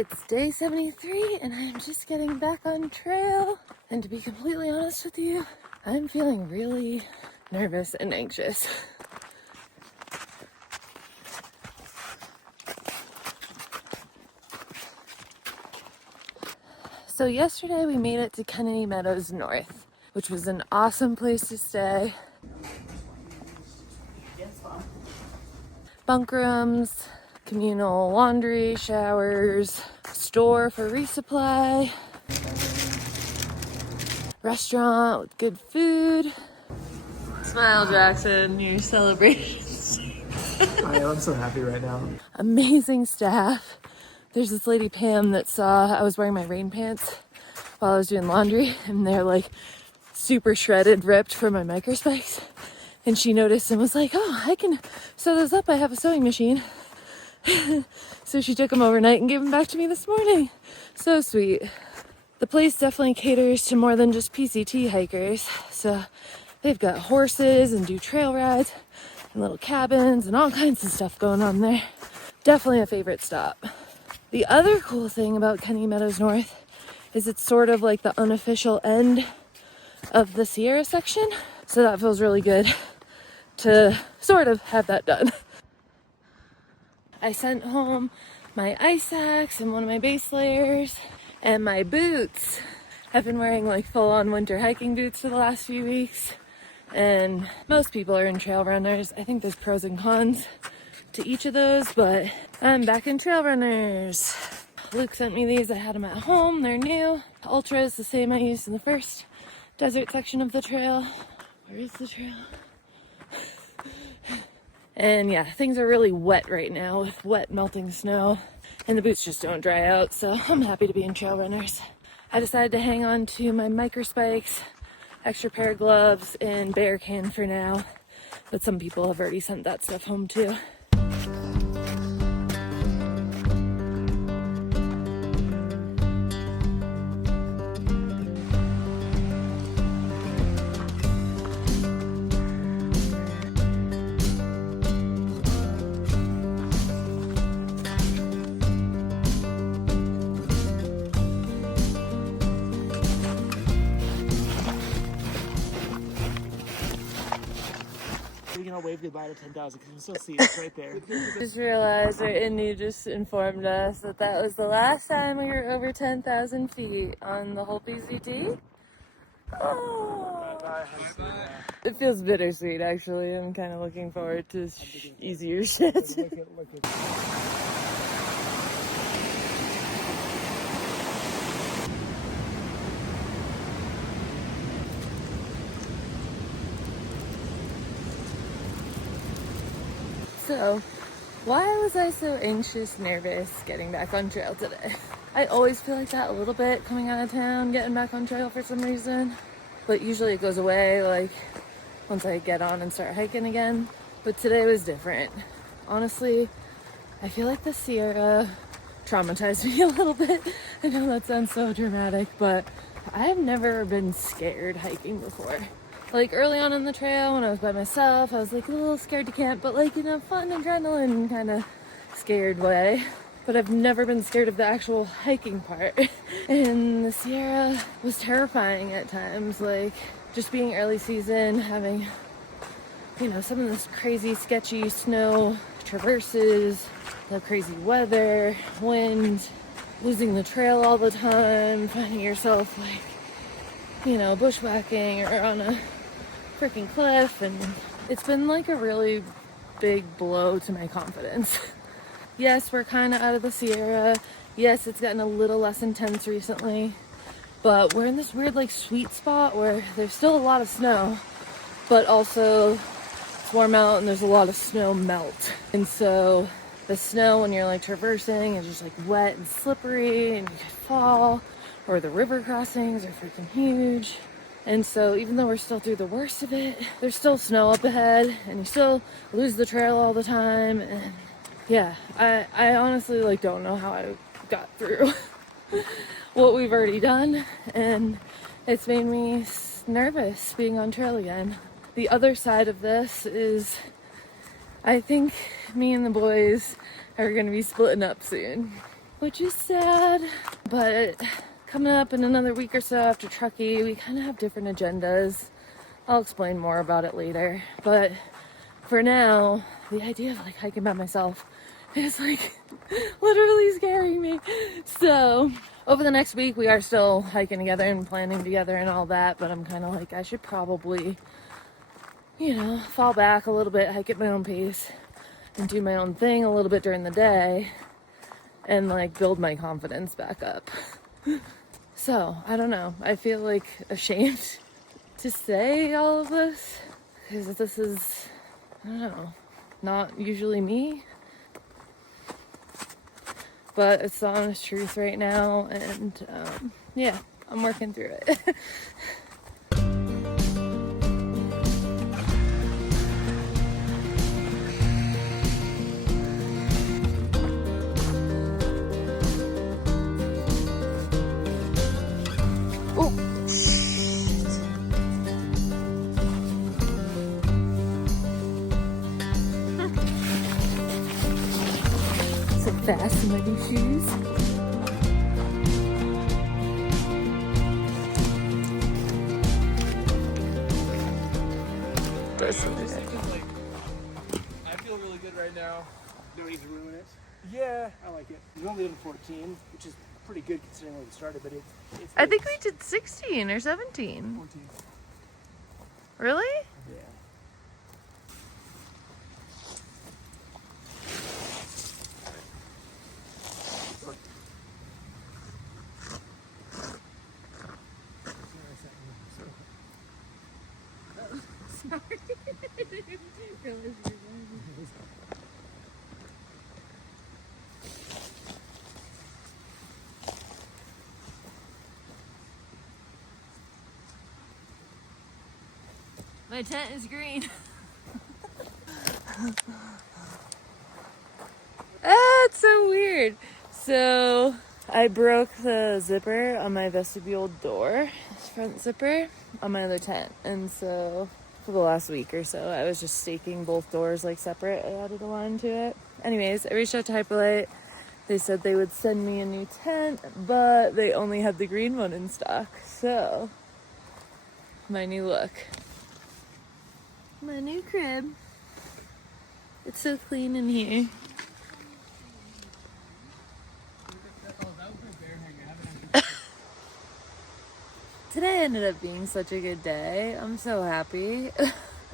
It's day 73 and I'm just getting back on trail. And to be completely honest with you, I'm feeling really nervous and anxious. So yesterday we made it to Meadows North, which was an awesome place to stay. Bunk rooms, communal laundry, showers, store for resupply, restaurant with good food. Smile, Jackson, your celebrations. I'm so happy right now. Amazing staff. There's this lady, Pam, that saw I was wearing my rain pants while I was doing laundry, and they're like super shredded, ripped from my micro spikes. And she noticed and was like, oh, I can sew those up. I have a sewing machine. So she took them overnight and gave them back to me this morning. So sweet. The place definitely caters to more than just PCT hikers. So they've got horses and do trail rides and little cabins and all kinds of stuff going on there. Definitely a favorite stop. The other cool thing about Meadows North is it's sort of like the unofficial end of the Sierra section. So that feels really good to sort of have that done. I sent home my ice axe and one of my base layers and my boots. I've been wearing like full-on winter hiking boots for the last few weeks, and most people are in trail runners. I think there's pros and cons to each of those, but I'm back in trail runners. Luke sent me these. I had them at home. They're new. Ultra is the same I used in the first desert section of the trail. Where is the trail? And yeah, things are really wet right now with wet melting snow, and the boots just don't dry out, so I'm happy to be in trail runners. I decided to hang on to my micro spikes, extra pair of gloves, and bear can for now, but some people have already sent that stuff home too. We're gonna wave goodbye to 10,000 because you can still see it right there. Just realized, or Indy just informed us that was the last time we were over 10,000 feet on the whole PCT. Oh. It feels bittersweet, actually. I'm kind of looking forward to easier shit. So, why was I so anxious, nervous getting back on trail today? I always feel like that a little bit coming out of town, getting back on trail for some reason. But usually it goes away, like, once I get on and start hiking again. But today was different. Honestly, I feel like the Sierra traumatized me a little bit. I know that sounds so dramatic, but I've never been scared hiking before. Like early on in the trail when I was by myself, I was like a little scared to camp, but like in a fun adrenaline kind of scared way. But I've never been scared of the actual hiking part. And the Sierra was terrifying at times, like just being early season, having, you know, some of this crazy sketchy snow traverses, the crazy weather, wind, losing the trail all the time, finding yourself like, you know, bushwhacking or on a freaking cliff, and it's been like a really big blow to my confidence. Yes, we're kind of out of the Sierra. Yes, it's gotten a little less intense recently, but we're in this weird like sweet spot where there's still a lot of snow, but also it's warm out and there's a lot of snow melt. And so the snow when you're like traversing is just like wet and slippery and you could fall, or the river crossings are freaking huge. And so even though we're still through the worst of it, there's still snow up ahead and you still lose the trail all the time. And yeah, I honestly like don't know how I got through what we've already done, and it's made me nervous being on trail again. The other side of this is I think me and the boys are going to be splitting up soon. which is sad. But coming up in another week or so after Truckee, we kind of have different agendas. I'll explain more about it later. But for now, the idea of like hiking by myself is like literally scaring me. So over the next week, we are still hiking together and planning together and all that. But I'm kind of like, I should probably, you know, fall back a little bit, hike at my own pace, and do my own thing a little bit during the day, and like build my confidence back up. So I don't know. I feel like ashamed to say all of this because this is, I don't know, not usually me. But it's the honest truth right now, and yeah, I'm working through it. So fast in my new shoes. I feel really good right now. No need to ruin it. Yeah. I like it. We only did 14, which is pretty good considering where we started, but it's I think we did 16 or 17. 14. Really? Yeah. My tent is green. It's so weird. So I broke the zipper on my vestibule door, this front zipper, on my other tent. And so for the last week or so, I was just staking both doors like separate. I added a line to it. Anyways, I reached out to Hyperlite. They said they would send me a new tent, but they only had the green one in stock. So my new look. My new crib. It's so clean in here. Today ended up being such a good day. I'm so happy.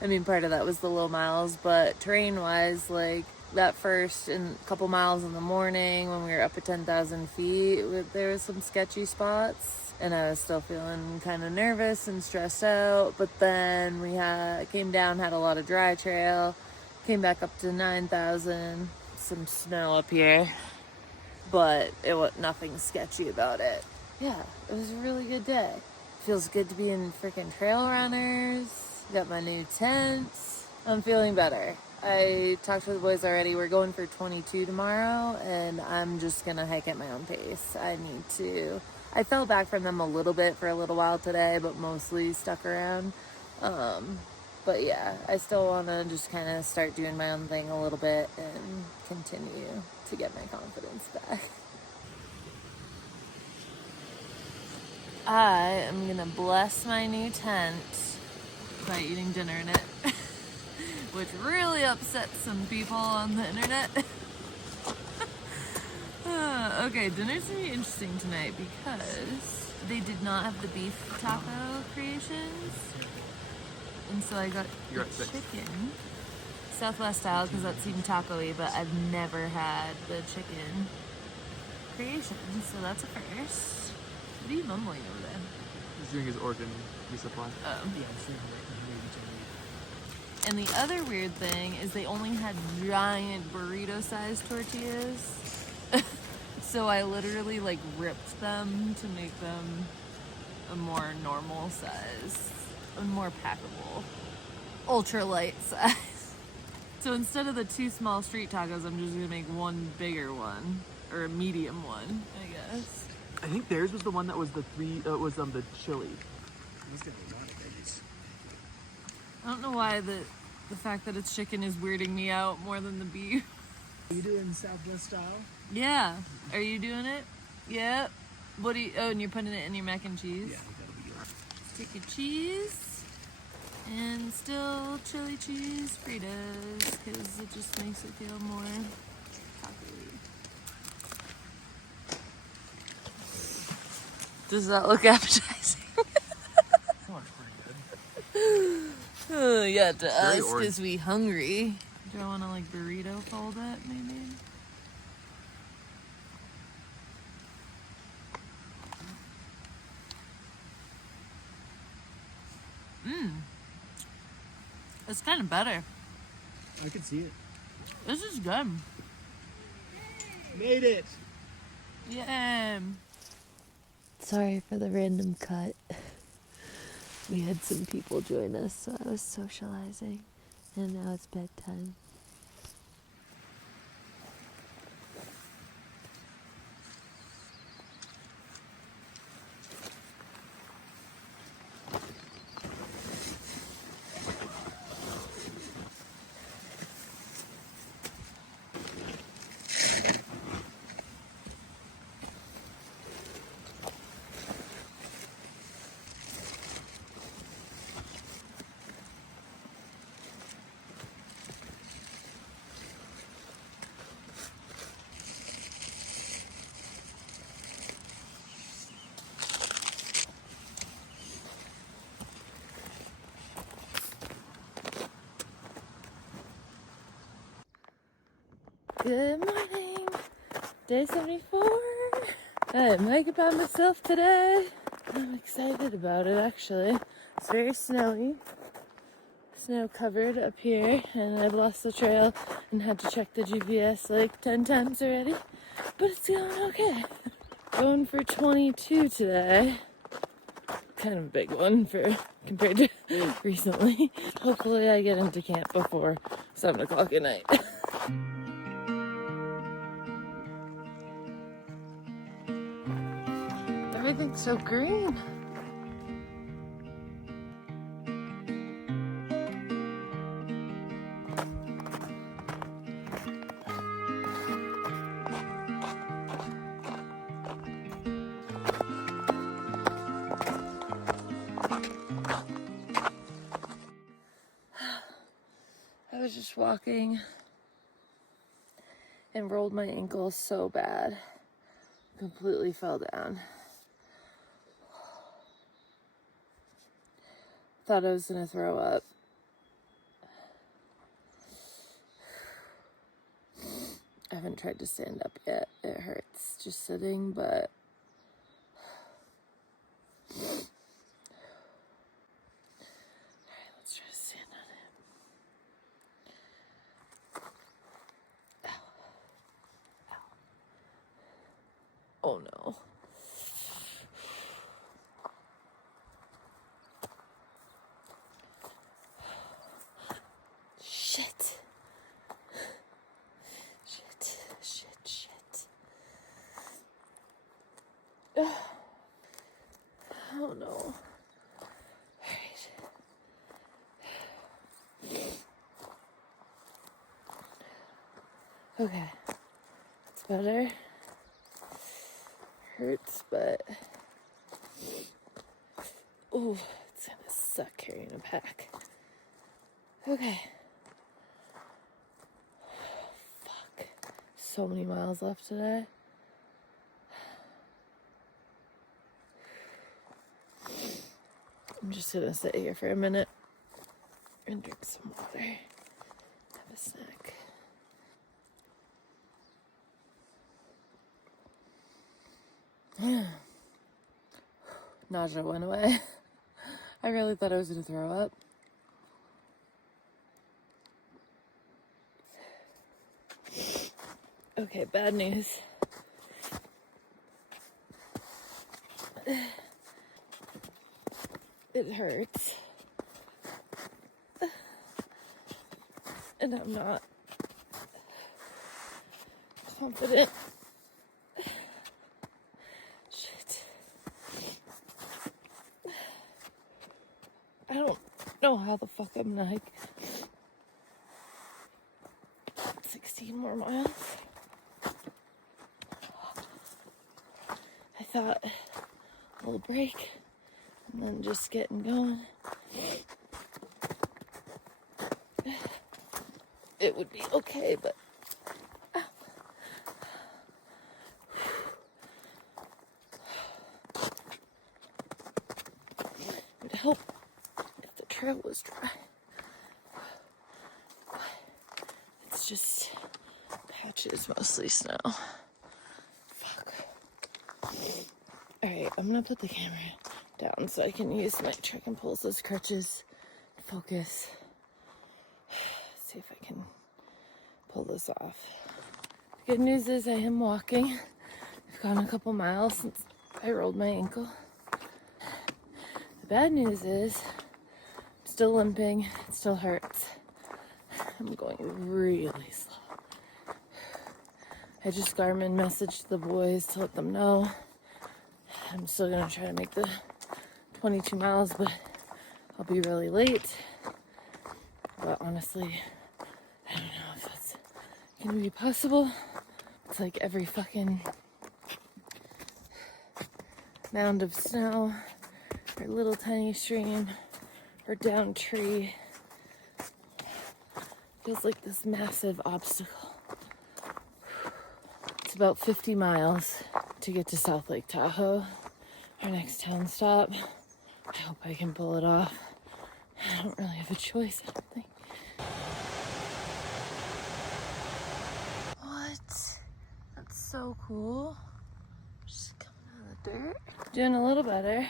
I mean, part of that was the low miles, but terrain-wise, like that first couple miles in the morning when we were up at 10,000 feet, there was some sketchy spots. And I was still feeling kind of nervous and stressed out. But then we came down, had a lot of dry trail, came back up to 9,000, some snow up here, but it was nothing sketchy about it. Yeah, it was a really good day. Feels good to be in freaking trail runners. Got my new tent. I'm feeling better. I talked to the boys already. We're going for 22 tomorrow, and I'm just gonna hike at my own pace. I fell back from them a little bit for a little while today, but mostly stuck around. But yeah, I still want to just kind of start doing my own thing a little bit and continue to get my confidence back. I am going to bless my new tent by eating dinner in it, which really upset some people on the internet. Okay, dinner's gonna be interesting tonight because they did not have the beef taco creations. And so I got the chicken. Southwest style because that seemed taco-y, but I've never had the chicken creations, so that's a first. What are you mumbling over there? He's doing his organ resupply. Oh. Yeah, I'm saying And the other weird thing is they only had giant burrito-sized tortillas. So I literally like ripped them to make them a more normal size, a more packable, ultra light size. So instead of the 2 small street tacos, I'm just gonna make one bigger one, or a medium one, I guess. I think theirs was the one that was the chili. There's gonna be a lot of veggies. I don't know why the fact that it's chicken is weirding me out more than the beef. You doing Southwest style? Yeah. Are you doing it? Yep. What do you, oh, and you're putting it in your mac and cheese? Yeah, that'll be good. Take your cheese and still chili cheese Fritos because it just makes it feel more taco-y. Does that look appetizing? That looks pretty good. Oh, yeah, to Very us orange. because we hungry. Do I want to like burrito fold it maybe? It's kind of better. I could see it. This is good. Made it! Yeah. Sorry for the random cut. We had some people join us, so I was socializing, and now it's bedtime. Good morning. Day 74. I'm hiking by myself today. I'm excited about it actually. It's very snowy. Snow covered up here, and I've lost the trail and had to check the GPS like 10 times already. But it's going okay. Going for 22 today. Kind of a big one for compared to recently. Hopefully I get into camp before 7 o'clock at night. Everything's so green. I was just walking and rolled my ankle so bad. Completely fell down. Thought I was gonna throw up. I haven't tried to stand up yet. It hurts just sitting, but alright, let's try to stand on it. Ow. Ow. Oh no. Shit. Oh no. Alright. Okay. It's better. Hurts, but oh, it's gonna suck carrying a pack. Okay. Fuck. So many miles left today. I'm just gonna sit here for a minute and drink some water. Have a snack. Nausea went away. I really thought I was gonna throw up. Okay, bad news. It hurts. And I'm not confident. Shit. I don't know how the fuck I'm gonna hike 16 more miles. I thought a little break and then just getting going. It would be okay, but it would help if the trail was dry. It's just patches, mostly snow. Fuck. Alright, I'm gonna put the camera down so I can use my trekking poles as crutches. Focus. See if I can pull this off. The good news is I am walking. I've gone a couple miles since I rolled my ankle. The bad news is I'm still limping. It still hurts. I'm going really slow. I just Garmin messaged the boys to let them know. I'm still gonna try to make the 22 miles, but I'll be really late. But honestly, I don't know if that's gonna be possible. It's like every fucking mound of snow, or little tiny stream, or down tree feels like this massive obstacle. It's about 50 miles to get to South Lake Tahoe, our next town stop. I hope I can pull it off. I don't really have a choice, I don't think. What? That's so cool. Just coming out of the dirt. Doing a little better.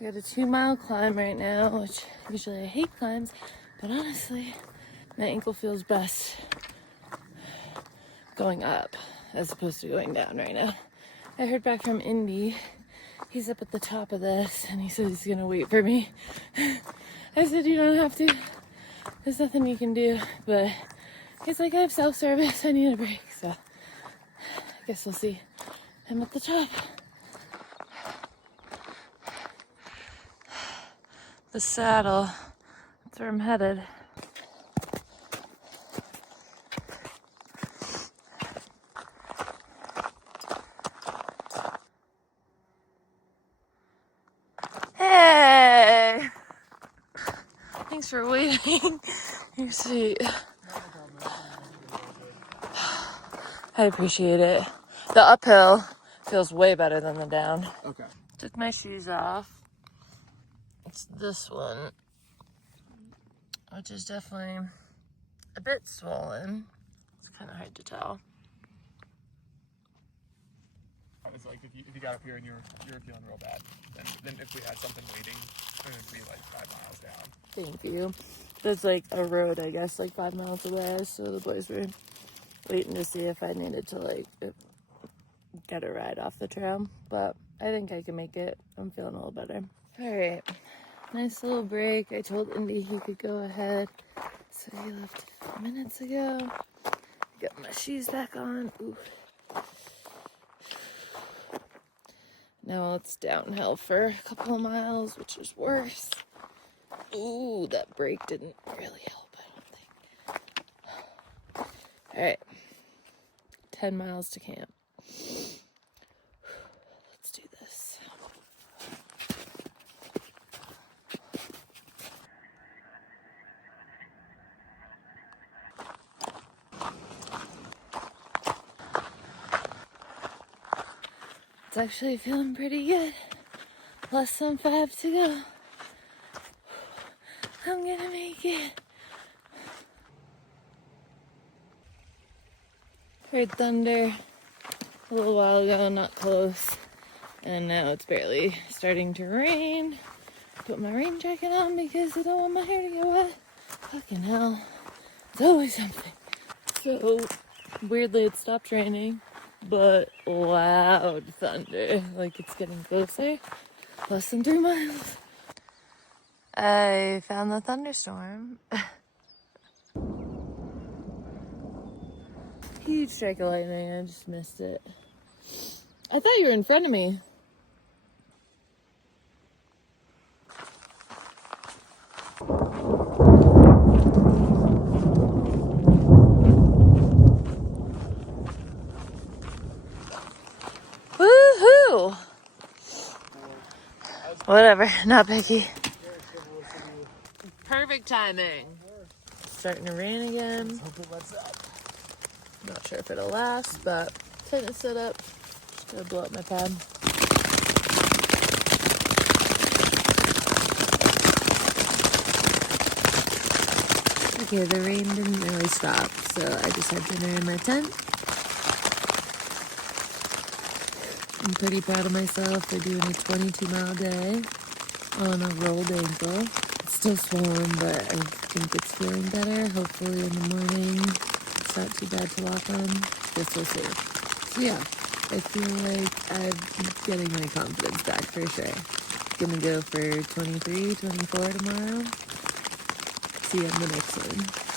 I got a 2-mile climb right now, which usually I hate climbs, but honestly, my ankle feels best going up as opposed to going down right now. I heard back from Indy. He's up at the top of this, and he said he's gonna wait for me. I said, you don't have to. There's nothing you can do, but he's like, I have self-service. I need a break, so I guess we'll see him at the top. The saddle. That's where I'm headed. Hey! Thanks for waiting. You're sweet. I appreciate it. The uphill feels way better than the down. Okay. Took my shoes off. It's this one, which is definitely a bit swollen. It's kind of hard to tell. It's like if you got up here and you're feeling real bad, then if we had something waiting, it would be like 5 miles down. Thank you. There's like a road, I guess, like 5 miles away, so the boys were waiting to see if I needed to like get a ride off the trail, but I think I can make it. I'm feeling a little better. All right, nice little break. I told Indy he could go ahead, so he left a few minutes ago. Got my shoes back on. Ooh. Now it's downhill for a couple of miles, which is worse. Ooh, that break didn't really help, I don't think. All right, 10 miles to camp. Let's do this. It's actually feeling pretty good. Less than 5 to go. I'm gonna make it. Heard thunder a little while ago, not close. And now it's barely starting to rain. Put my rain jacket on because I don't want my hair to get wet. Fucking hell. It's always something. So, weirdly it stopped raining, but loud thunder. Like it's getting closer. Less than 3 miles. I found the thunderstorm. Huge strike of lightning. I just missed it. I thought you were in front of me. whatever, not picky. Perfect timing. Starting to rain again. Let's hope it lets up. Not sure if it'll last, but tent is set up. Just gotta blow up my pad. Okay, the rain didn't really stop, so I just had dinner in my tent. I'm pretty proud of myself for doing a 22-mile day on a rolled ankle. It's still swollen, but I think it's feeling better. Hopefully in the morning it's not too bad to walk on. Guess we'll see. So yeah, I feel like I'm getting my confidence back for sure. Gonna go for 23, 24 tomorrow. See you on the next one.